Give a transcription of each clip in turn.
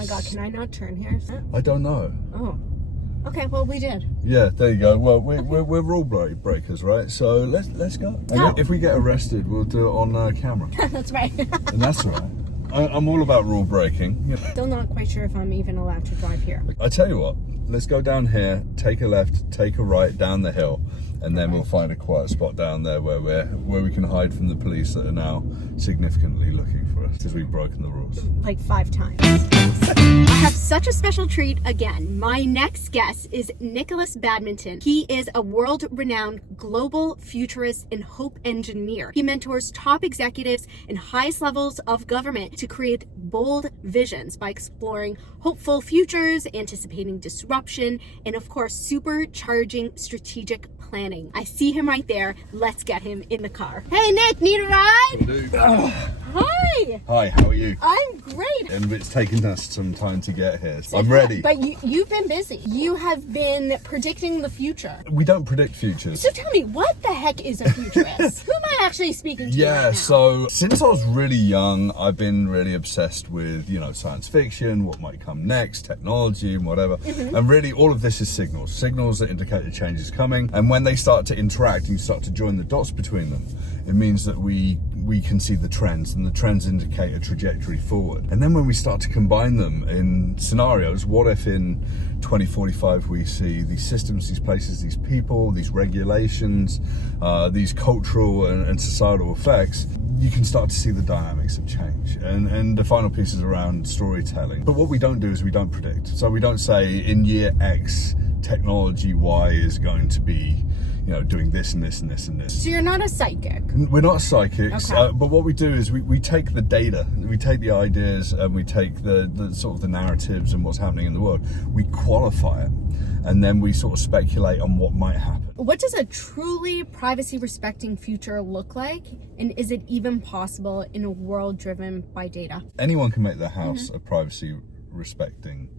Oh my God, can I not turn here? I don't know. Oh. Okay, well, we did. Yeah, there you go. Well, we're rule breakers, right? So let's go. And if we get arrested, we'll do it on camera. That's right. And that's all right. I'm all about rule breaking. Still not quite sure if I'm even allowed to drive here. I tell you what, let's go down here, take a left, take a right down the hill, and then we'll find a quiet spot down there where we can hide from the police that are now significantly looking for us because we've broken the rules. Like 5 times. I have such a special treat again. My next guest is Nikolas Badminton. He is a world-renowned global futurist and hope engineer. He mentors top executives and highest levels of government to create bold visions by exploring hopeful futures, anticipating disruption, and of course, supercharging strategic planning. I see him right there. Let's get him in the car. Hey, Nick, need a ride? Hi. Hi, how are you? I'm great. And it's taken us some time to get here. So I'm ready. But you've been busy. You have been predicting the future. We don't predict futures. So tell me, what the heck is a futurist? Who am I actually speaking to right now? So since I was really young, I've been really obsessed with, science fiction, what might come next, technology and whatever. And really all of this is signals that indicate a change is coming. And when they start to interact and you start to join the dots between them, it means that we can see the trends, and the trends indicate a trajectory forward. And then when we start to combine them in scenarios, what if in 2045 we see these systems, these places, these people, these regulations, these cultural and societal effects, you can start to see the dynamics of change. And the final piece is around storytelling. But what we don't do is we don't predict. So we don't say in year X, technology Y is going to be doing this and this and this and this. So you're not a psychic? We're not psychics, okay. But what we do is we take the data, we take the ideas, and we take the sort of the narratives and what's happening in the world, we qualify it, and then we sort of speculate on what might happen. What does a truly privacy-respecting future look like? And is it even possible in a world driven by data? Anyone can make their house a privacy-respecting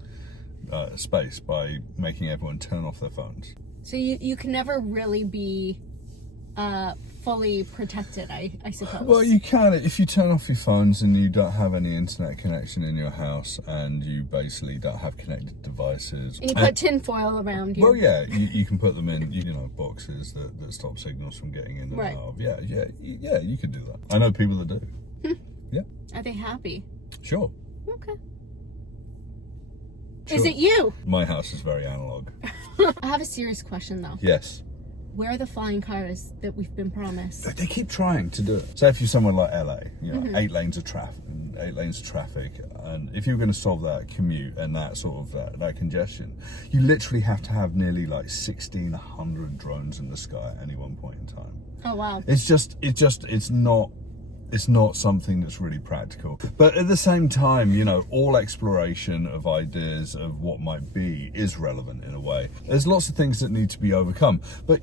space by making everyone turn off their phones. So you can never really be fully protected, I suppose. Well, you can if you turn off your phones and you don't have any internet connection in your house and you basically don't have connected devices. And you put tinfoil around you. Well, yeah, you can put them in, boxes that stop signals from getting in and right. out of. Yeah, you could do that. I know people that do. Yeah. Are they happy? Sure. Okay. Sure. Is it you? My house is very analog. I have a serious question though. Yes. Where are the flying cars that we've been promised? They keep trying to do it. Say if you're somewhere like LA, 8 lanes of traffic, and if you're going to solve that commute and that sort of that congestion, you literally have to have nearly like 1,600 drones in the sky at any one point in time. Oh wow. It's not something that's really practical. But at the same time, all exploration of ideas of what might be is relevant in a way. There's lots of things that need to be overcome. But,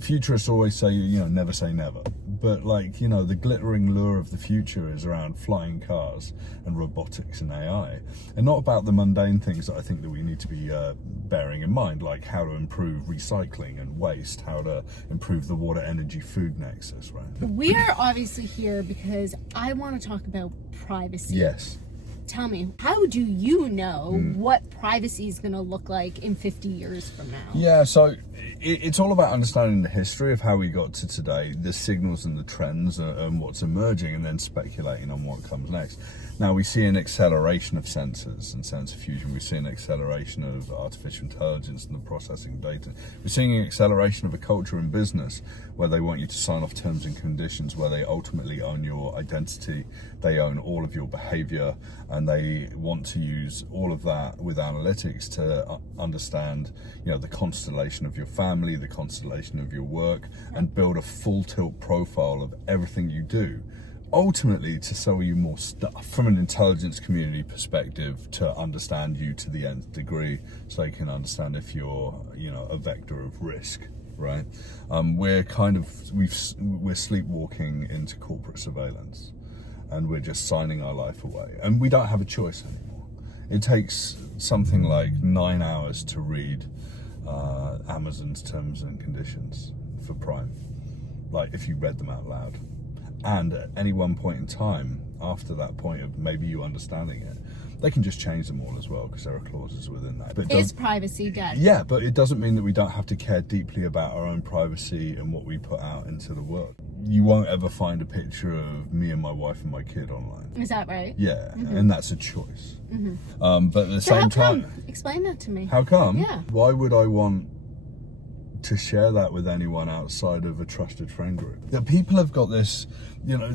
futurists always say, never say never. But the glittering lure of the future is around flying cars and robotics and AI. And not about the mundane things that I think that we need to be bearing in mind, like how to improve recycling and waste, how to improve the water energy food nexus, right? We are obviously here because I want to talk about privacy. Yes. Tell me, how do you know what privacy is going to look like in 50 years from now? Yeah, so it's all about understanding the history of how we got to today, the signals and the trends and what's emerging, and then speculating on what comes next. Now, we see an acceleration of sensors and sensor fusion. We see an acceleration of artificial intelligence and the processing of data. We're seeing an acceleration of a culture in business where they want you to sign off terms and conditions, where they ultimately own your identity, they own all of your behavior, and they want to use all of that with analytics to understand, the constellation of your family, the constellation of your work, and build a full tilt profile of everything you do. Ultimately to sell you more stuff from an intelligence community perspective, to understand you to the nth degree, so they can understand if you're a vector of risk, right? We're sleepwalking into corporate surveillance, and we're just signing our life away, and we don't have a choice anymore. It takes something like 9 hours to read Amazon's terms and conditions for Prime, like if you read them out loud. And at any one point in time, after that point of maybe you understanding it, They can just change them all as well because there are clauses within that. But Is privacy dead? yeah, but it doesn't mean that we don't have to care deeply about our own privacy and what we put out into the world. You won't ever find a picture of me and my wife and my kid online. Is that right? Yeah, and that's a choice. But at the So how same come? time, Explain that to me. how come? Yeah. Why would I want to share that with anyone outside of a trusted friend group? That people have got this, you know,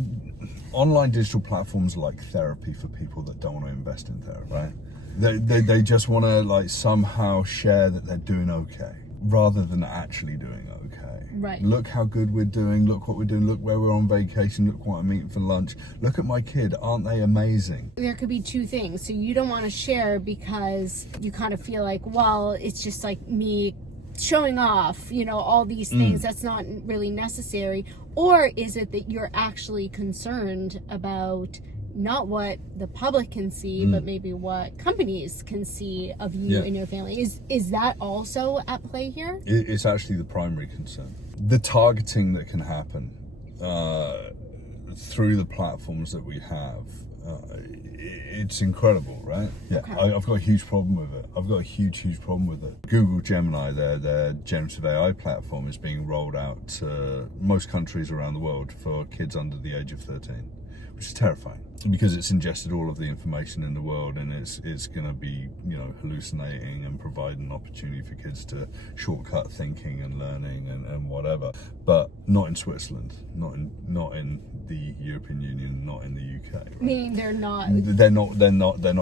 online digital platforms like therapy for people that don't want to invest in therapy, right? They just want to like somehow share that they're doing okay rather than actually doing okay. Right. Look how good we're doing. Look what we're doing. Look where we're on vacation. Look what I'm eating for lunch. Look at my kid. Aren't they amazing? There could be two things. So you don't want to share because you kind of feel like, well, it's just like me showing off, you know, all these things. That's not really necessary. Or is it that you're actually concerned about not what the public can see, but maybe what companies can see of you and your family? Is that also at play here? It's actually the primary concern. The targeting that can happen through the platforms that we have, it's incredible, right? Yeah, Okay. I've got a huge problem with it. I've got a huge problem with it. Google Gemini, their generative AI platform, is being rolled out to most countries around the world for kids under the age of 13, which is terrifying because it's ingested all of the information in the world, and it's going to be, you know, hallucinating and provide an opportunity for kids to shortcut thinking and learning and whatever. But not in Switzerland, not in the European Union, not in the UK. Right? Meaning they're not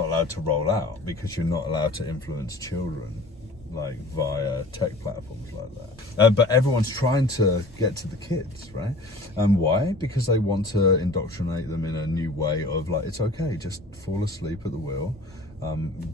allowed to roll out because you're not allowed to influence children like via tech platforms like that. But everyone's trying to get to the kids, right? And why? Because they want to indoctrinate them in a new way of like, it's okay, just fall asleep at the wheel,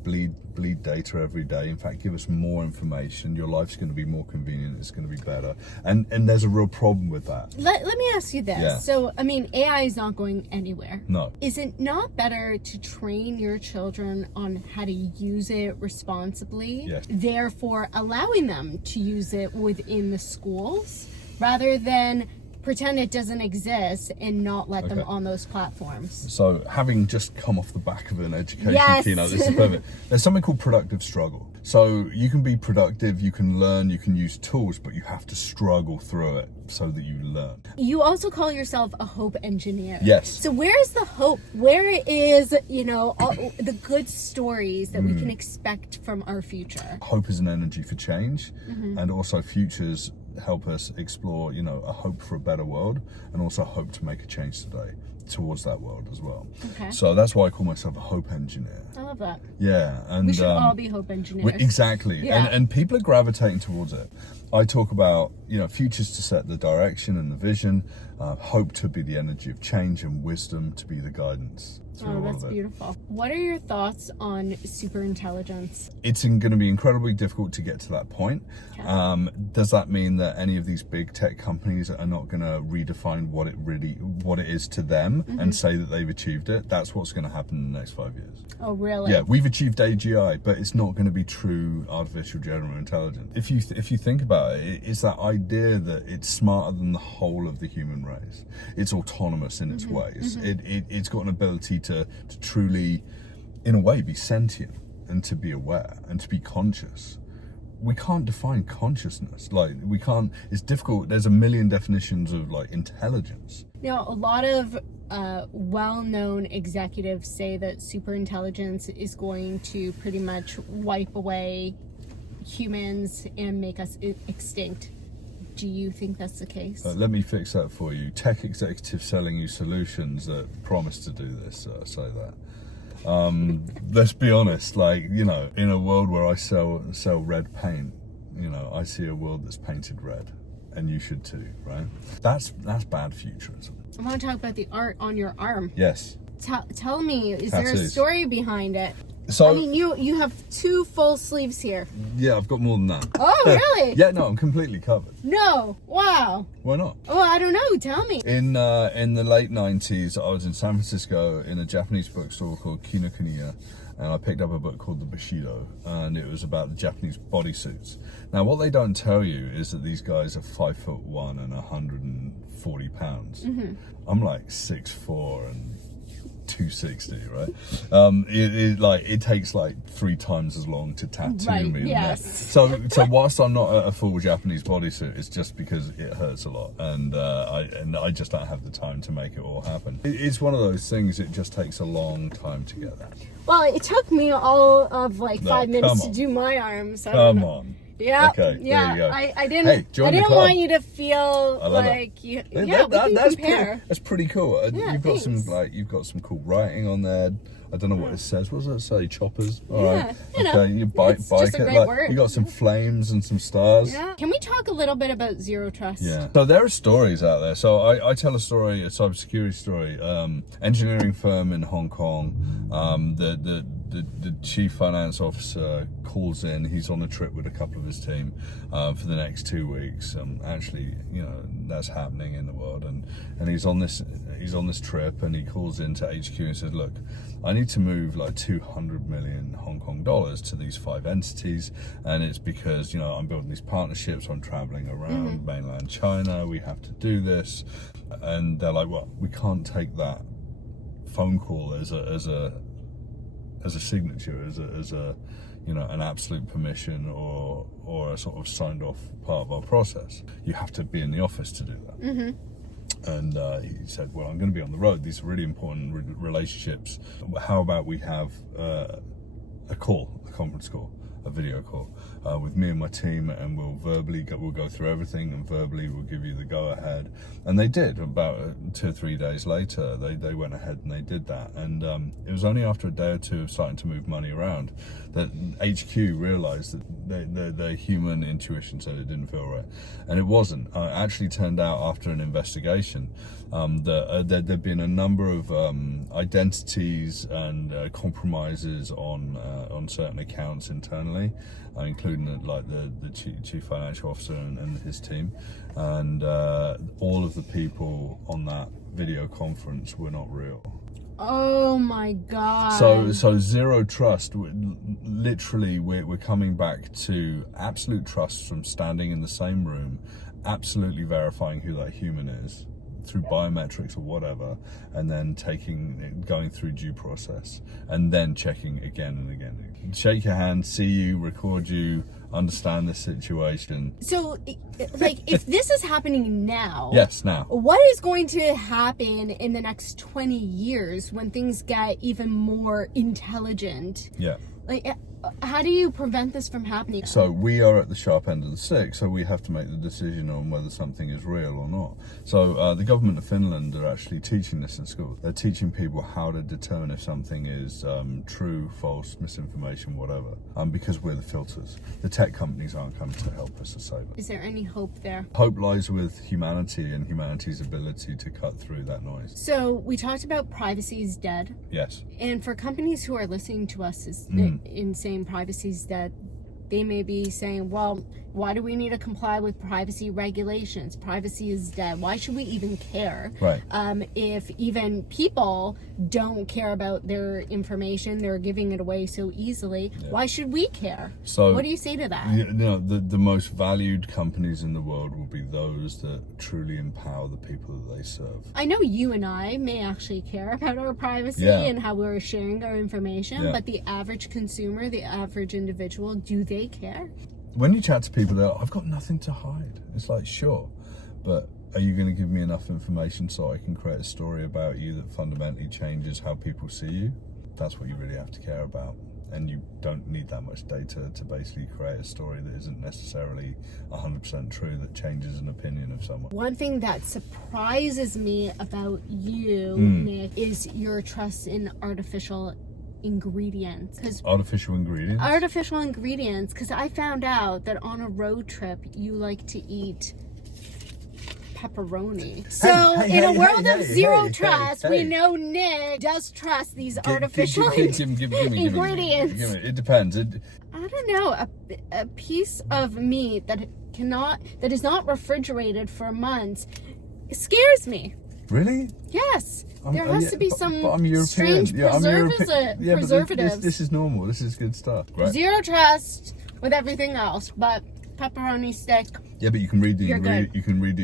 bleed data every day. In fact, give us more information. Your life's going to be more convenient. It's going to be better. And there's a real problem with that. Let me ask you this. Yeah. So, I mean, AI is not going anywhere. No. Is it not better to train your children on how to use it responsibly? Yes. Therefore, allowing them to use it within the schools rather than pretend it doesn't exist and not let them on those platforms? So having just come off the back of an education Yes. keynote, this is perfect. There's something called productive struggle. So you can be productive, you can learn, you can use tools, but you have to struggle through it so that you learn. You also call yourself a hope engineer. Yes. So where is the hope? Where is, you know, all the good stories that we can expect from our future? Hope is an energy for change, and also futures help us explore, you know, a hope for a better world, and also hope to make a change today towards that world as well. Okay. So that's why I call myself a hope engineer. I love that. Yeah, and We should all be hope engineers. exactly. Yeah. And people are gravitating towards it. I talk about, you know, futures to set the direction and the vision, hope to be the energy of change, and wisdom to be the guidance. Oh, that's beautiful. What are your thoughts on superintelligence? It's going to be incredibly difficult to get to that point. Okay. Does that mean that any of these big tech companies are not going to redefine what it is to them and say that they've achieved it? That's what's going to happen in the next 5 years. Oh, really? Yeah, we've achieved AGI, but it's not going to be true artificial general intelligence. If you think about it, it's that idea that it's smarter than the whole of the human race. It's autonomous in its ways. It's got an ability to truly, in a way, be sentient and to be aware and to be conscious. We can't define consciousness. Like, we can't, it's difficult. There's a million definitions of like intelligence. Now, a lot of well-known executives say that superintelligence is going to pretty much wipe away humans and make us extinct. Do you think that's the case? Let me fix that for you. Tech executives selling you solutions that promise to do this say that. Let's be honest, like, you know, in a world where I sell red paint, you know, I see a world that's painted red, and you should too, right? That's bad futurism. I want to talk about the art on your arm. Yes. Tell me, is there a Tattoos. story behind it? So, I mean, you have 2 full sleeves here. yeah, I've got more than that. Oh, really? Yeah, no, I'm completely covered. No. Wow. Why not? Oh, I don't know. Tell me. In the late 90s, I was in San Francisco in a Japanese bookstore called Kinokuniya, and I picked up a book called The Bushido, and it was about the Japanese bodysuits. Now, what they don't tell you is that these guys are 5'1" and 140 pounds. I'm like 6'4" and 260, right? It takes like 3 times as long to tattoo me. Yes. So whilst I'm not a full Japanese bodysuit, it's just because it hurts a lot, and I just don't have the time to make it all happen. It's one of those things. It just takes a long time to get that. Well, it took me all of like 5 minutes to do my arms. So Come on. Yeah. Okay. Yeah. There you go. I didn't. Hey, join I the didn't club. want you to feel like you. Yeah, we can compare. That's pretty cool. Yeah, you've got thanks. you've got some cool writing on there. I don't know what it says. What does it say? Choppers. All Yeah, right. you know, Okay. You bike it's just a it. great word. You got some flames and some stars. Yeah. Can we talk a little bit about zero trust? Yeah. So there are stories out there. So I tell a story, a cybersecurity story. Engineering firm in Hong Kong. The chief finance officer calls in. He's on a trip with a couple of his team for the next 2 weeks. Actually, you know, that's happening in the world, and he's on this trip, and he calls into HQ and says, "Look, I need to move like 200 million Hong Kong dollars to these 5 entities, and it's because, you know, I'm building these partnerships. I'm traveling around mainland China. We have to do this." And they're like, "Well, we can't take that phone call as a signature, as a you know, an absolute permission or a sort of signed off part of our process. You have to be in the office to do that." And he said, "Well, I'm going to be on the road. These are really important relationships. How about we have a conference call, a video call with me and my team, and we'll go through everything, and verbally we'll give you the go ahead." And they did. About 2 or 3 days later, they went ahead and they did that. And it was only after a day or two of starting to move money around that HQ realized that their human intuition said it didn't feel right, and it wasn't. It actually turned out after an investigation that there'd been a number of identities and compromises on certain accounts internally, including the chief financial officer and his team, and all of the people on that video conference were not real. Oh my God. So zero trust. Literally, we're coming back to absolute trust from standing in the same room, absolutely verifying who that human is through biometrics or whatever, and then going through due process, and then checking again and again. Shake your hand, see you, record you, understand the situation. So, like, if this is happening now, yes, now, what is going to happen in the next 20 years when things get even more intelligent? Yeah. Like, how do you prevent this from happening? So we are at the sharp end of the stick, so we have to make the decision on whether something is real or not. So the government of Finland are actually teaching this in schools. They're teaching people how to determine if something is true, false, misinformation, whatever, because we're the filters. The tech companies aren't coming to help us to save it. Is there any hope there? Hope lies with humanity and humanity's ability to cut through that noise. So we talked about privacy is dead. Yes. And for companies who are listening to us in saying privacy is dead, they may be saying, well, why do we need to comply with privacy regulations? Privacy is dead. Why should we even care? Right. If even people don't care about their information, they're giving it away so easily. Yeah. Why should we care? So, what do you say to that? You know, the most valued companies in the world will be those that truly empower the people that they serve. I know you and I may actually care about our privacy and how we're sharing our information, but the average consumer, the average individual, do they care? When you chat to people, they're like, "I've got nothing to hide." It's like, sure, but are you going to give me enough information so I can create a story about you that fundamentally changes how people see you? That's what you really have to care about. And you don't need that much data to basically create a story that isn't necessarily 100% true, that changes an opinion of someone. One thing that surprises me about you, Nick, is your trust in artificial ingredients. Artificial ingredients, because I found out that on a road trip you like to eat pepperoni. So in a world of zero trust, we know Nick does trust these artificial ingredients. It depends. I don't know, a piece of meat that is not refrigerated for months scares me. Really? Yes. There has to be some but I'm European. strange preservatives. This is normal. This is good stuff. Right? Zero trust with everything else, but pepperoni stick. Yeah, but you can read the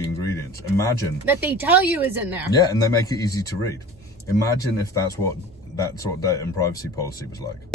ingredients. Imagine that they tell you is in there. Yeah, and they make it easy to read. Imagine if that's what that sort of data and privacy policy was like.